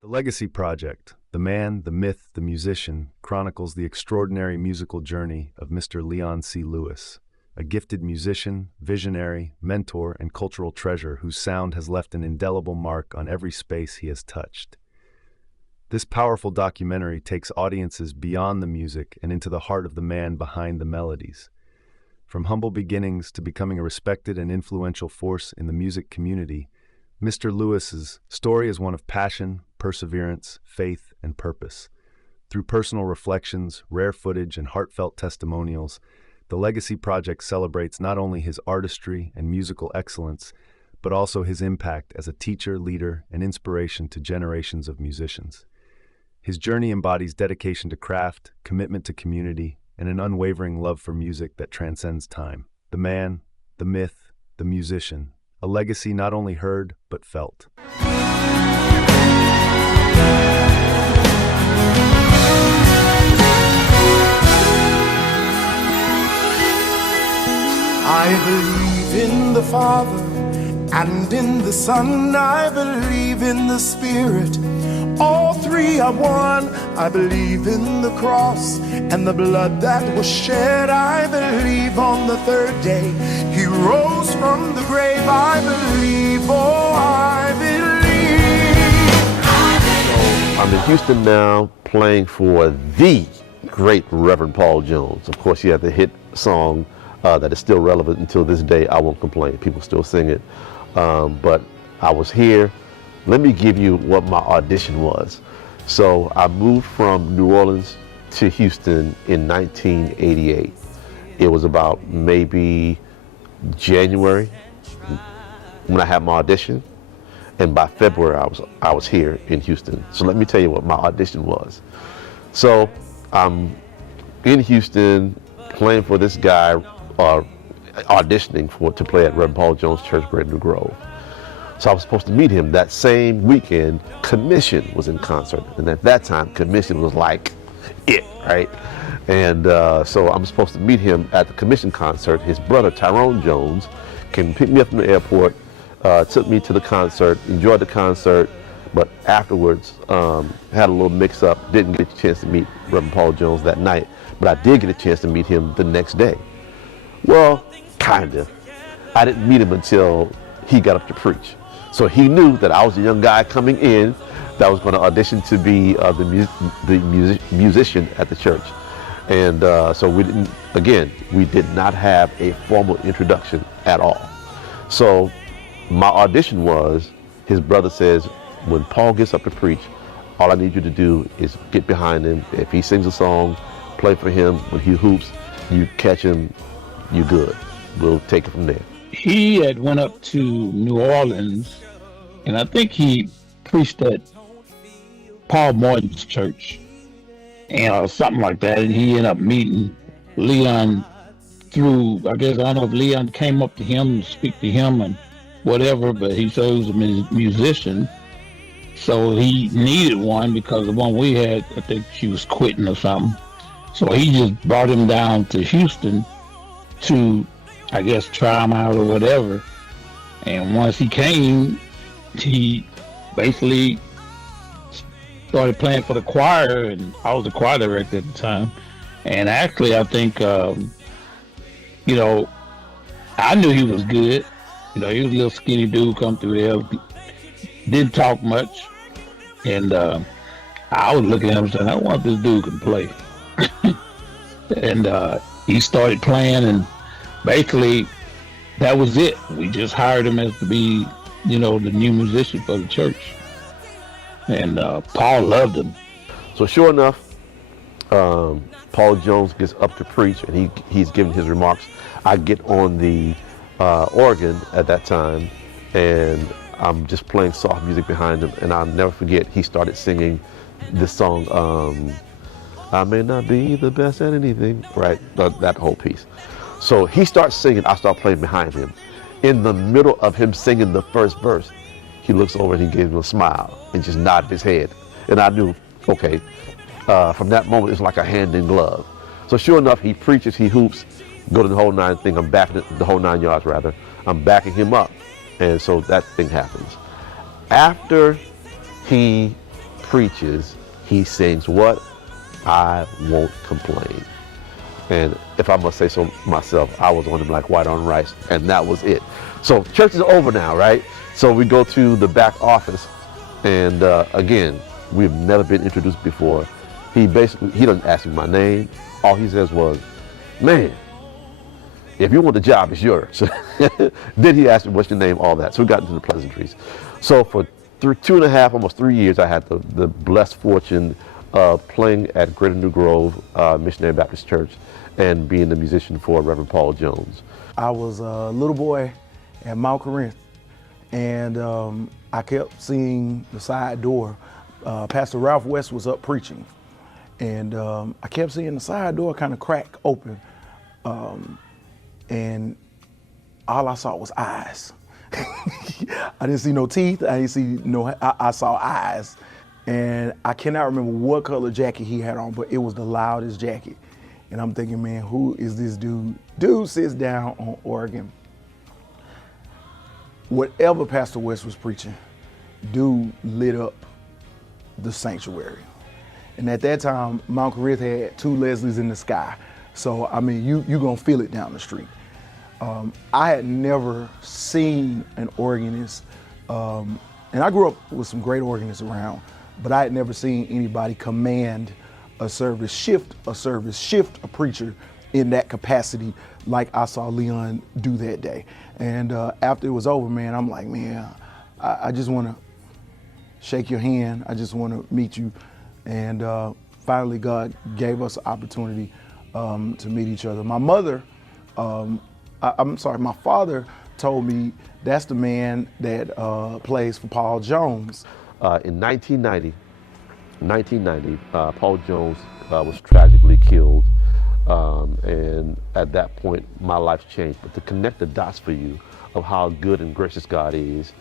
The Legacy Project, the man, the myth, the musician, chronicles the extraordinary musical journey of Mr. Leon C. Lewis, a gifted musician, visionary, mentor, and cultural treasure whose sound has left an indelible mark on every space he has touched. This powerful documentary takes audiences beyond the music and into the heart of the man behind the melodies. From humble beginnings to becoming a respected and influential force in the music community, Mr. Lewis's story is one of passion, perseverance, faith, and purpose. Through personal reflections, rare footage, and heartfelt testimonials, the Legacy Project celebrates not only his artistry and musical excellence, but also his impact as a teacher, leader, and inspiration to generations of musicians. His journey embodies dedication to craft, commitment to community, and an unwavering love for music that transcends time. The man, the myth, the musician, a legacy not only heard, but felt. I believe in the Father and in the Son. I believe in the Spirit. All three are one. I believe in the cross and the blood that was shed. I believe on the third day he rose from the grave. I believe, oh, I believe. I'm in Houston now playing for the great Reverend Paul Jones. Of course, he had the hit song that is still relevant until this day, I Won't Complain. People still sing it. But I was here. Let me give you what my audition was. So I moved from New Orleans to Houston in 1988. It was about maybe January when I had my audition, and by February I was here in Houston. So let me tell you what my audition was. So I'm in Houston playing for this guy, auditioning to play at Reverend Paul Jones Church, Great New Grove. So I was supposed to meet him that same weekend. Commission was in concert, and at that time, Commission was like it, right? And so I'm supposed to meet him at the Commission concert. His brother, Tyrone Jones, came pick me up from the airport, took me to the concert, enjoyed the concert, but afterwards had a little mix-up, didn't get a chance to meet Reverend Paul Jones that night, but I did get a chance to meet him the next day. Well, kind of. I didn't meet him until he got up to preach. So he knew that I was a young guy coming in that was going to audition to be the musician at the church. And so we did not have a formal introduction at all. So my audition was, his brother says, when Paul gets up to preach, all I need you to do is get behind him. If he sings a song, play for him. When he hoops, you catch him, you good. We'll take it from there. He had went up to New Orleans, and I think he preached at Paul Morton's church, and something like that. And he ended up meeting Leon through, I don't know if Leon came up to him to speak to him and whatever, but he said he was a musician. So he needed one because the one we had, I think she was quitting or something. So he just brought him down to Houston to, try him out or whatever. And once he came, he basically started playing for the choir, and I was the choir director at the time. And actually, I think, I knew he was good. He was a little skinny dude come through there, didn't talk much. And I was looking at him and saying, I want this dude can play. And he started playing, and basically that was it. We just hired him as to be, the new musician for the church. And Paul loved him. So sure enough, Paul Jones gets up to preach, and he's giving his remarks. I get on the organ at that time, and I'm just playing soft music behind him, and I'll never forget, he started singing this song, I may not be the best at anything, right? That whole piece. So he starts singing, I start playing behind him. In the middle of him singing the first verse, he looks over and he gives me a smile and just nodded his head. And I knew, okay, from that moment, it's like a hand in glove. So sure enough, he preaches, he hoops, go to the whole nine thing. I'm backing the whole 9 yards rather. I'm backing him up. And so that thing happens. After he preaches, he sings what? I won't complain. And if I must say so myself, I was on him like white on rice, and that was it. So church is over now, right? So we go to the back office, and again, we've never been introduced before. He doesn't ask me my name. All he says was, man, if you want the job, it's yours. Then he asked me, what's your name, all that. So we got into the pleasantries. So for 2.5, almost 3 years, I had the blessed fortune of playing at Greater New Grove Missionary Baptist Church and being the musician for Reverend Paul Jones. I was a little boy at Mount Corinth, and I kept seeing the side door. Pastor Ralph West was up preaching, and I kept seeing the side door kind of crack open, and all I saw was eyes. I didn't see no teeth. I didn't see no. I saw eyes, and I cannot remember what color jacket he had on, but it was the loudest jacket. And I'm thinking, man, who is this dude? Dude sits down on organ. Whatever Pastor West was preaching, dude lit up the sanctuary. And at that time, Mount Corinth had 2 Leslies in the sky. So, I mean, you're gonna feel it down the street. I had never seen an organist, and I grew up with some great organists around, but I had never seen anybody command a service, shift a preacher in that capacity like I saw Leon do that day. And after it was over, man, I'm like, man, I just want to shake your hand. I just want to meet you. And finally, God gave us an opportunity to meet each other. My mother, my father told me that's the man that plays for Paul Jones. In 1990, Paul Jones was tragically killed, and at that point, my life changed. But to connect the dots for you of how good and gracious God is,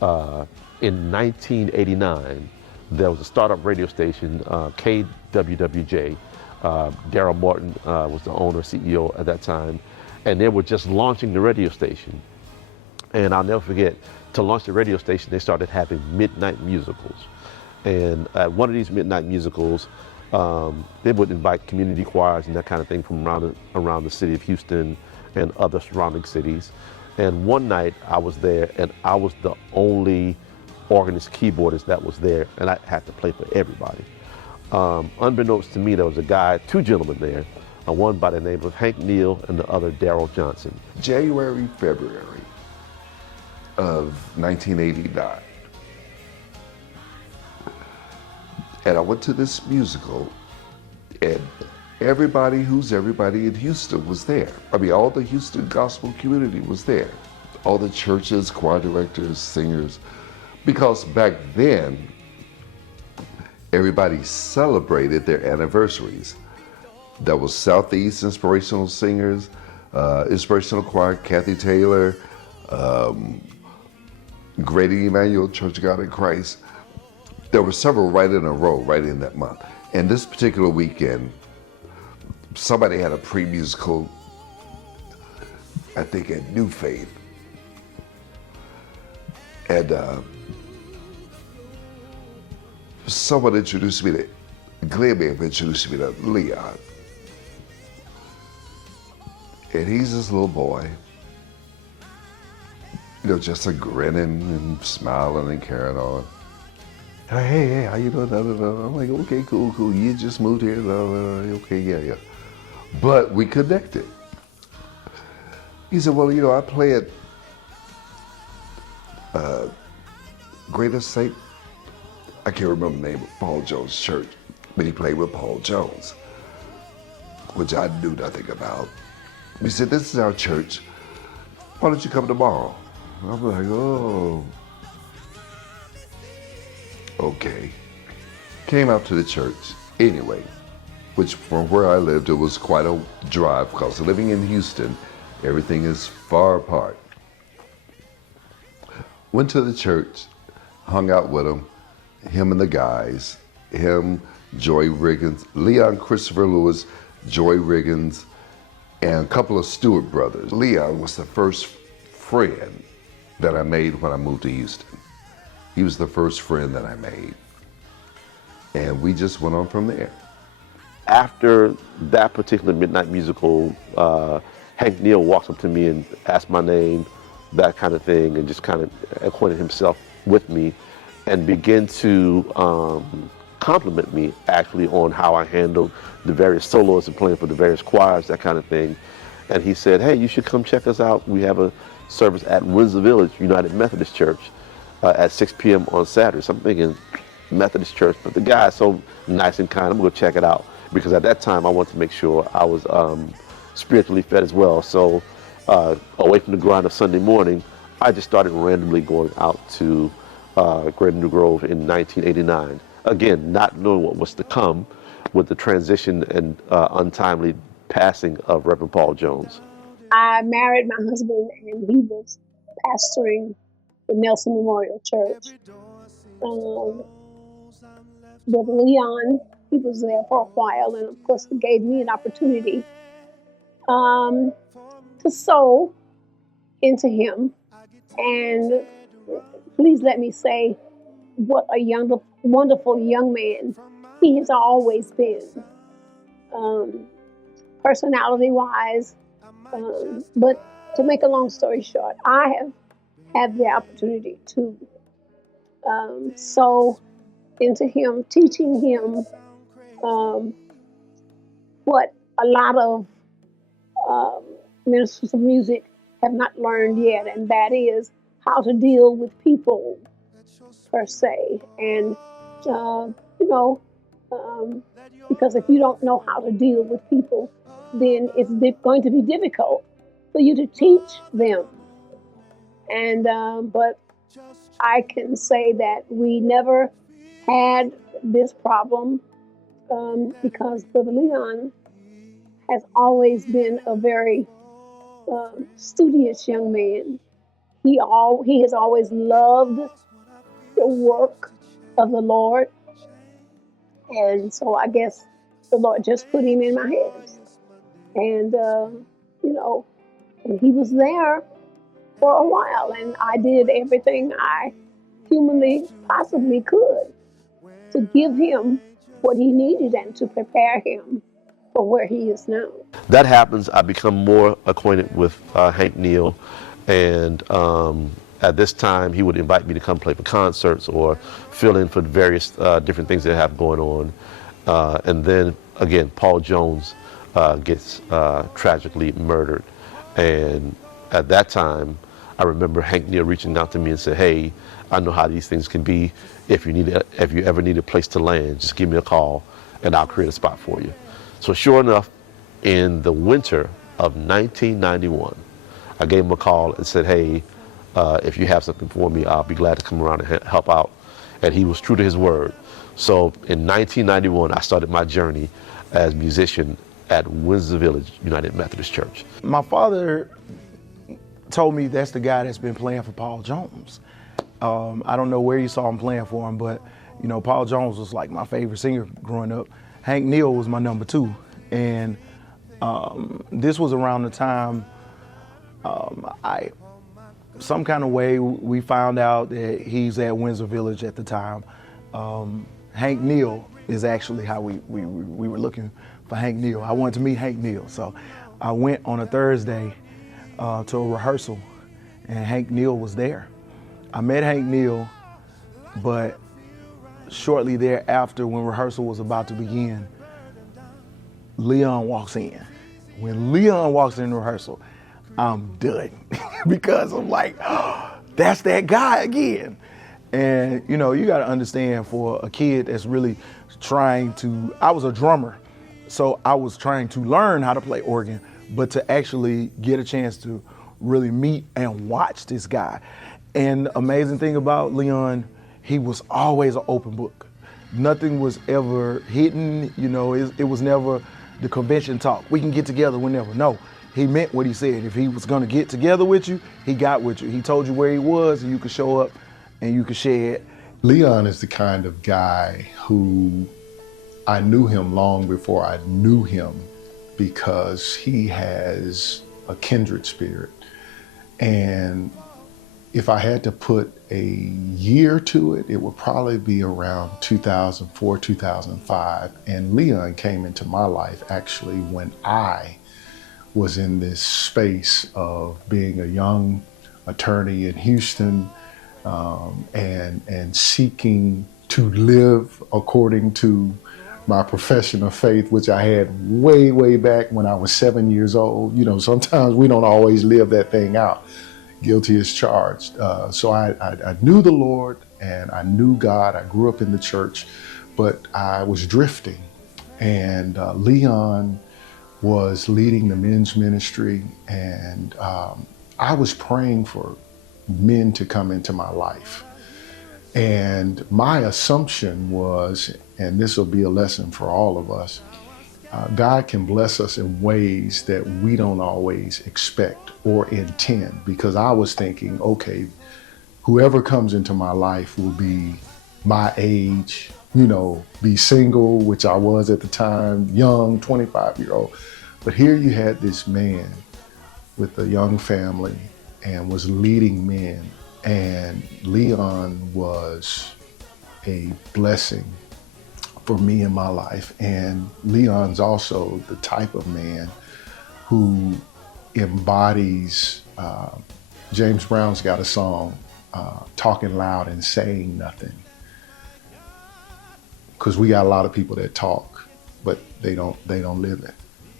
in 1989, there was a startup radio station, KWWJ. Daryl Morton was the owner, CEO at that time, and they were just launching the radio station. And I'll never forget, to launch the radio station, they started having midnight musicals. And at one of these midnight musicals, they would invite community choirs and that kind of thing from around the city of Houston and other surrounding cities. And one night I was there, and I was the only organist keyboardist that was there, and I had to play for everybody. Unbeknownst to me, there was 2 gentlemen there, one by the name of Hank Neal and the other Daryl Johnson. January, February of 1989. And I went to this musical, and everybody in Houston was there. I mean, all the Houston gospel community was there. All the churches, choir directors, singers, because back then, everybody celebrated their anniversaries. There was Southeast Inspirational Singers, Inspirational Choir, Kathy Taylor, Great Emmanuel Church of God in Christ. There were several right in a row, right in that month. And this particular weekend, somebody had a pre-musical, I think at New Faith. And someone introduced me to, Glenn may have introduced me to Leon. And he's this little boy, just a grinning and smiling and carrying on. And hey, how you doing? I'm like, okay, cool. You just moved here. Okay, yeah. But we connected. He said, well, I play at Greater St. I can't remember the name of Paul Jones Church, but he played with Paul Jones, which I knew nothing about. He said, this is our church. Why don't you come tomorrow? I'm like, oh. Okay. Came out to the church anyway, which from where I lived, it was quite a drive because living in Houston, everything is far apart. Went to the church, hung out with him and the guys, him, Joy Riggins, Leon Christopher Lewis, Joy Riggins, and a couple of Stewart brothers. Leon was the first friend that I made when I moved to Houston. He was the first friend that I made. And we just went on from there. After that particular midnight musical, Hank Neal walked up to me and asked my name, that kind of thing, and just kind of acquainted himself with me and began to compliment me actually on how I handled the various solos and playing for the various choirs, that kind of thing. And he said, hey, you should come check us out. We have a service at Windsor Village United Methodist Church at 6 p.m. on Saturday. So I'm thinking Methodist Church, but the guy is so nice and kind, I'm gonna check it out. Because at that time I wanted to make sure I was spiritually fed as well. So away from the grind of Sunday morning, I just started randomly going out to Greater New Grove in 1989. Again, not knowing what was to come with the transition and untimely passing of Reverend Paul Jones. I married my husband, and he was pastoring the Nelson Memorial Church. Brother Leon, he was there for a while, and of course it gave me an opportunity to sow into him. And please let me say, what a wonderful young man he has always been, personality-wise. But to make a long story short, I have had the opportunity to sow into him, teaching him what a lot of ministers of music have not learned yet, and that is how to deal with people per se. And because if you don't know how to deal with people, then it's going to be difficult for you to teach them. And but I can say that we never had this problem because Brother Leon has always been a very studious young man. He has always loved the work of the Lord, and so I guess the Lord just put him in my hands, and and he was there for a while, and I did everything I humanly possibly could to give him what he needed and to prepare him for where he is now. That happens, I become more acquainted with Hank Neal, and at this time he would invite me to come play for concerts or fill in for various different things that have going on. And then again, Paul Jones gets tragically murdered. And at that time, I remember Hank Neal reaching out to me and said, hey, I know how these things can be. If you ever need a place to land, just give me a call and I'll create a spot for you. So sure enough, in the winter of 1991, I gave him a call and said, hey, if you have something for me, I'll be glad to come around and help out. And he was true to his word. So in 1991, I started my journey as a musician at Windsor Village United Methodist Church. My father told me that's the guy that's been playing for Paul Jones. I don't know where he saw him playing for him, but Paul Jones was like my favorite singer growing up. Hank Neal was my number two. And this was around the time some kind of way we found out that he's at Windsor Village at the time. Hank Neal is actually how we were looking for Hank Neal. I wanted to meet Hank Neal, so I went on a Thursday to a rehearsal, and Hank Neal was there. I met Hank Neal, but shortly thereafter, when rehearsal was about to begin, Leon walks in. When Leon walks in rehearsal, I'm done because I'm like, oh, that's that guy again. And you got to understand, for a kid that's really trying to, I was a drummer, so I was trying to learn how to play organ, but to actually get a chance to really meet and watch this guy. And the amazing thing about Leon, he was always an open book. Nothing was ever hidden, it was never the convention talk. We can get together whenever. No, he meant what he said. If he was gonna get together with you, he got with you. He told you where he was, and you could show up and you could share it. Leon is the kind of guy who I knew him long before I knew him, because he has a kindred spirit. And if I had to put a year to it, it would probably be around 2004, 2005. And Leon came into my life actually when I was in this space of being a young attorney in Houston, and seeking to live according to my profession of faith, which I had way, way back when I was 7 years old. You know, sometimes we don't always live that thing out. Guilty as charged. So I knew the Lord and I knew God. I grew up in the church, but I was drifting. And Leon was leading the men's ministry, and I was praying for men to come into my life. And my assumption was, and this will be a lesson for all of us, God can bless us in ways that we don't always expect or intend. Because I was thinking, okay, whoever comes into my life will be my age, you know, be single, which I was at the time, young, 25-year-old. But here you had this man with a young family and was leading men. And Leon was a blessing for me in my life. And Leon's also the type of man who embodies, James Brown's got a song, talking loud and saying nothing. Because we got a lot of people that talk, but they don't live it.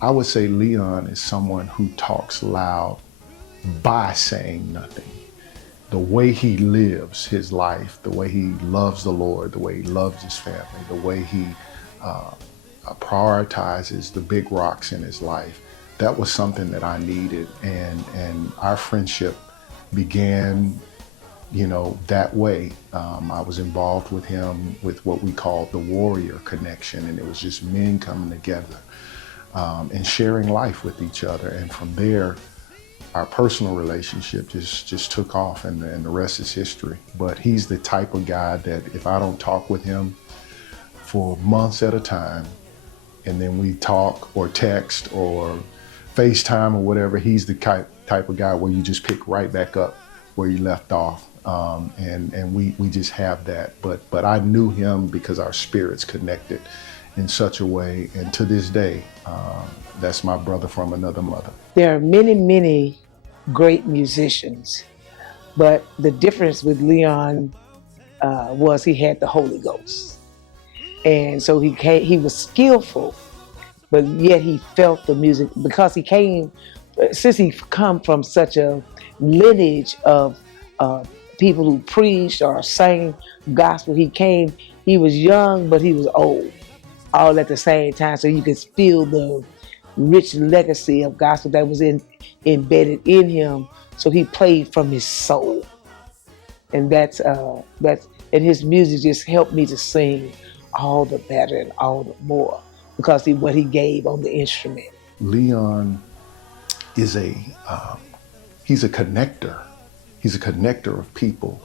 I would say Leon is someone who talks loud by saying nothing. The way he lives his life, the way he loves the Lord, the way he loves his family, the way he prioritizes the big rocks in his life, that was something that I needed. And our friendship began, you know, that way. I was involved with him with what we call the warrior connection, and it was just men coming together and sharing life with each other. And from there, our personal relationship just took off, and the rest is history. But he's the type of guy that if I don't talk with him for months at a time, and then we talk or text or FaceTime or whatever, he's the type of guy where you just pick right back up where you left off. And we just have that. But I knew him because our spirits connected in such a way. And to this day, that's my brother from another mother. There are many, many great musicians, but the difference with Leon was he had the Holy Ghost. And so he was skillful, but yet he felt the music because since he come from such a lineage of people who preached or sang gospel. He was young, but he was old, all at the same time. So you could feel the rich legacy of gospel that was embedded in him. So he played from his soul. And and his music just helped me to sing all the better and all the more because of what he gave on the instrument. Leon is he's a connector. He's a connector of people.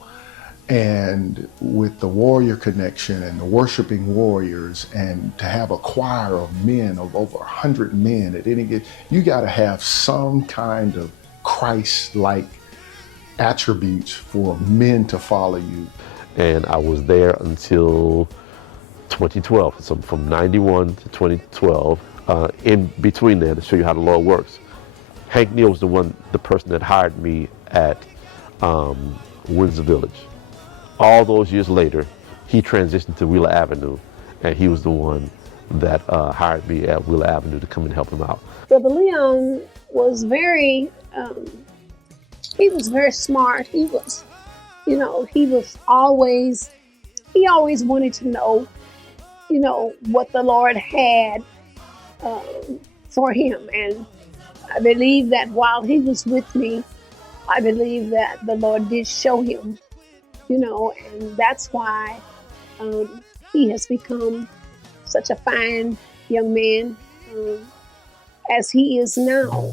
And with the warrior connection and the worshiping warriors, and to have a choir of men, of over 100 men at any given, you got to have some kind of Christ-like attributes for men to follow you. And I was there until 2012, so from 91 to 2012. In between there, to show you how the Lord works, Hank Neal was the person that hired me at Windsor Village. All those years later, he transitioned to Wheeler Avenue, and he was the one that hired me at Wheeler Avenue to come and help him out. Brother Leon was he was very smart. He always wanted to know, what the Lord had for him. And I believe that while he was with me, I believe that the Lord did show him, and that's why he has become such a fine young man as he is now.